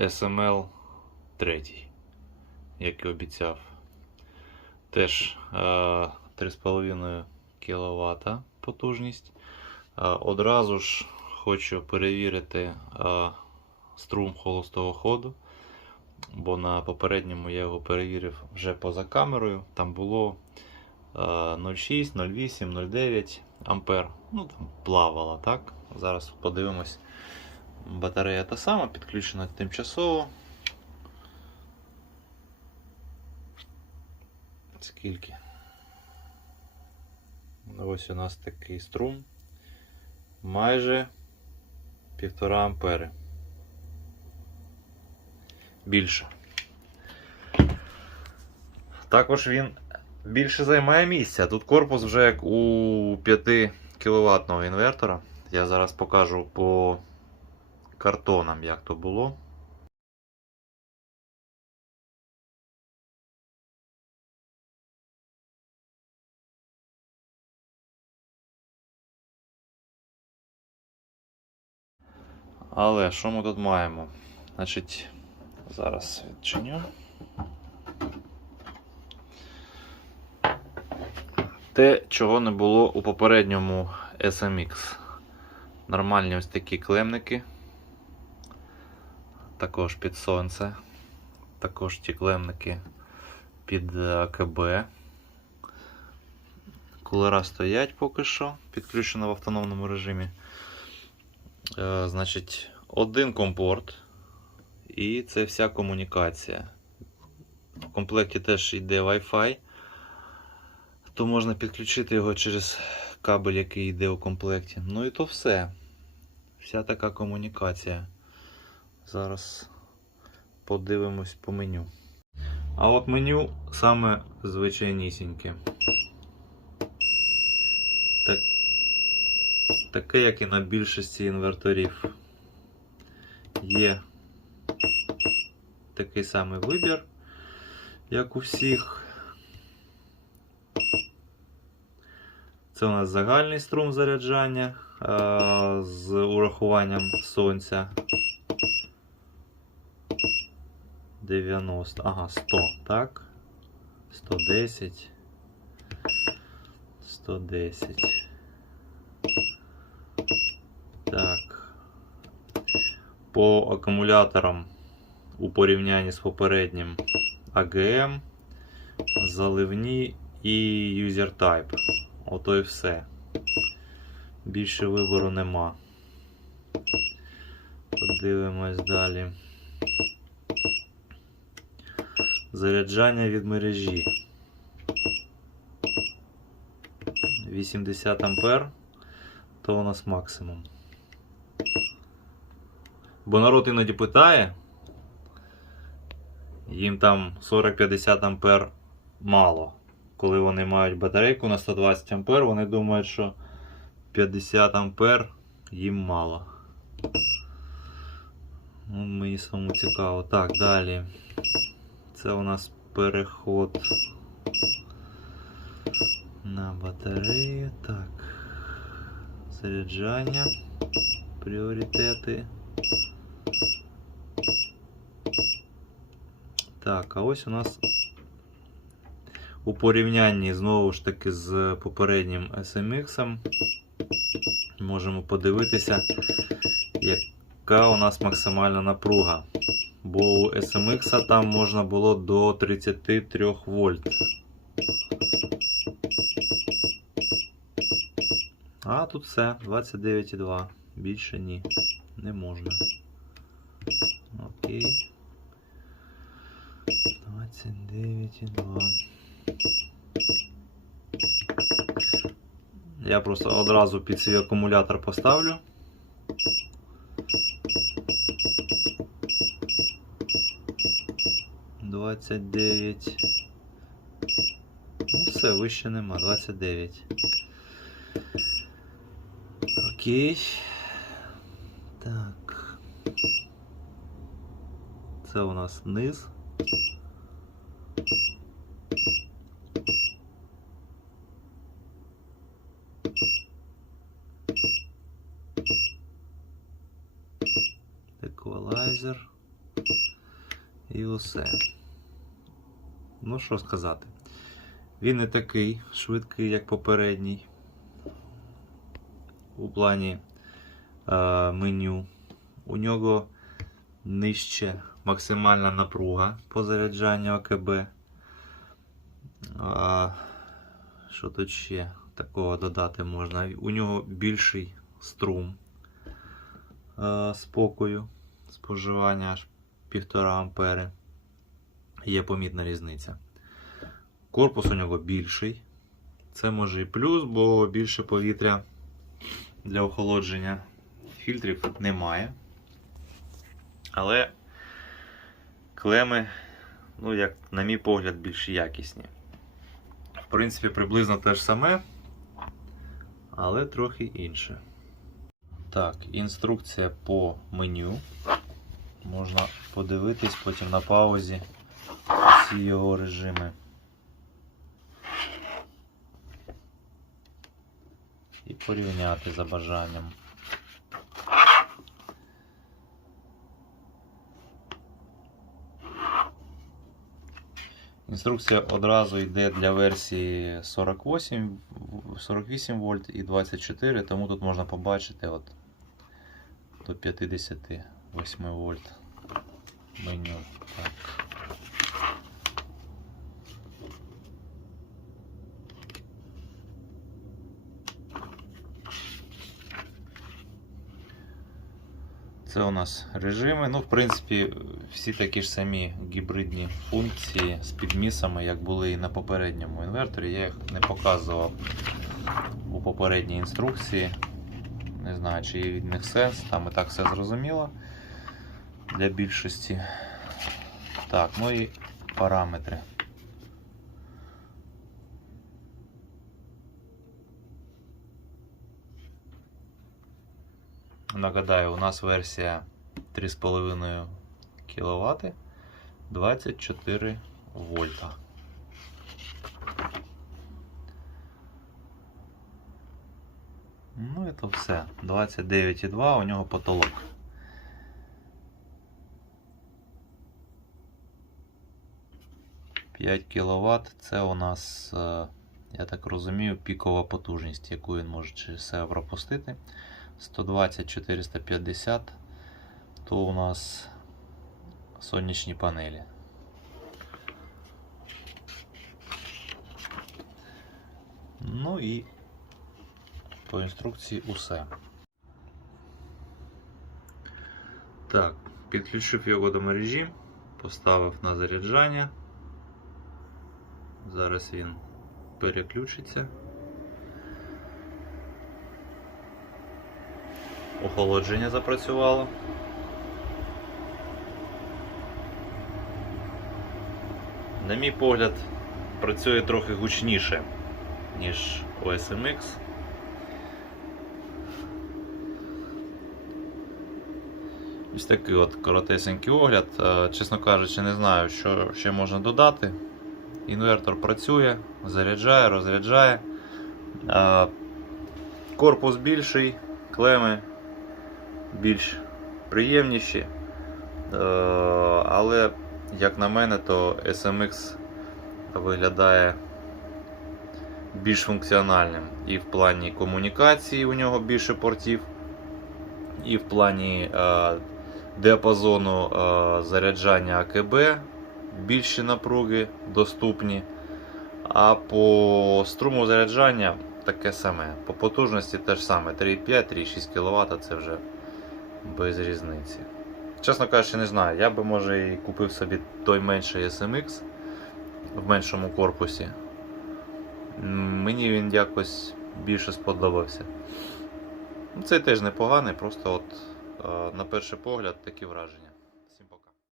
SML 3, як і обіцяв. Теж е, 3,5 кВт потужність. Е, Одразу ж хочу перевірити е, струм холостого ходу, бо на попередньому я його перевірив вже поза камерою. Там було е, 0,6, 0,8, 0,9 ампер. Ну, там плавало, так? Зараз подивимось. Батарея та сама, підключена тимчасово. Скільки? Ось у нас такий струм. Майже 1,5 ампери. Більше. Також він більше займає місця. Тут корпус вже як у 5 кВт інвертора. Я зараз покажу по картонам, як то було. Але що ми тут маємо? Значить, зараз відчиню. Те, чого не було у попередньому SMX. Нормальні ось такі клемники. Також під сонце. Також ті клемники під АКБ. Кулера стоять поки що, підключено в автономному режимі. Е, значить, один компорт. І це вся комунікація. В комплекті теж йде Wi-Fi. То можна підключити його через кабель, який йде у комплекті. Ну і то все. Вся така комунікація. Зараз подивимось по меню. А от меню саме звичайнісіньке. Так, таке, як і на більшості інверторів. Є такий самий вибір, як у всіх. Це у нас загальний струм заряджання з урахуванням сонця. 90, ага, 100, так? 110. 110. Так. По акумуляторам у порівнянні з попереднім AGM, заливні і User Type. Ото і все. Більше вибору нема. Подивимось далі. Заряджання від мережі. 80 ампер то у нас максимум. Бо народ іноді питає, їм там 40-50 ампер мало. Коли вони мають батарейку на 120 ампер, вони думають, що 50 ампер їм мало. Ну, мені самому цікаво. Так, далі. Це у нас переход на батарею. Так. Заряджання. Пріоритети. Так, а ось у нас у порівнянні знову ж таки з попереднім SMX можемо подивитися, яка у нас максимальна напруга. Бо у SMX там можна було до 33 вольт. А тут все, 29,2. Більше ні, не можна. Окей. 29,2. Я просто одразу під свій акумулятор поставлю. Двадцять дев'ять. Ну, все, вище нема. 29. Окей. Так. Це у нас низ. Еквалайзер. І усе. Ну, що сказати. Він не такий швидкий, як попередній. У плані е, меню. У нього нижче максимальна напруга по заряджанню АКБ. А, що тут ще такого додати можна? У нього більший струм е, спокою, споживання аж 1,5 ампери. Є помітна різниця. Корпус у нього більший. Це може і плюс, бо більше повітря для охолодження. Фільтрів немає. Але клеми, ну, як, на мій погляд, більш якісні. В принципі, приблизно те ж саме, але трохи інше. Так, інструкція по меню. Можна подивитись потім на паузі всі його режими. І порівняти за бажанням. Інструкція одразу йде для версії 48, 48 вольт і 24, тому тут можна побачити от до 58 вольт меню. Так. Це у нас режими. Ну, в принципі, всі такі ж самі гібридні функції з підмісами, як були і на попередньому інверторі. Я їх не показував у попередній інструкції. Не знаю, чи є від них сенс, там і так все зрозуміло для більшості. Так, ну і параметри. Нагадаю, у нас версія 3,5 кВт 24 вольта. Ну і то все. 29,2 у нього потолок. П'ять кВт це у нас, е, я так розумію, пікова потужність, яку він може себе пропустити. 120-450, то у нас сонячні панелі. Ну і по інструкції усе. Так, підключив його до мережі, поставив на заряджання. Зараз він переключиться. Охолодження запрацювало. На мій погляд, працює трохи гучніше, ніж у SMX. Ось такий от коротесенький огляд. Е, Чесно кажучи, не знаю, що ще можна додати. Інвертор працює, заряджає, розряджає. Е, Корпус більший, клеми більш приємніші. Е, Але, як на мене, то SMX виглядає більш функціональним. І в плані комунікації у нього більше портів, і в плані е, діапазону е, заряджання АКБ більші напруги доступні. А по струму заряджання таке саме. По потужності теж саме 3,5-3,6 кВт це вже без різниці. Чесно кажучи, не знаю. Я би може і купив собі той менший SMX в меншому корпусі. Мені він якось більше сподобався. Цей теж непоганий, просто от е, на перший погляд такі враження.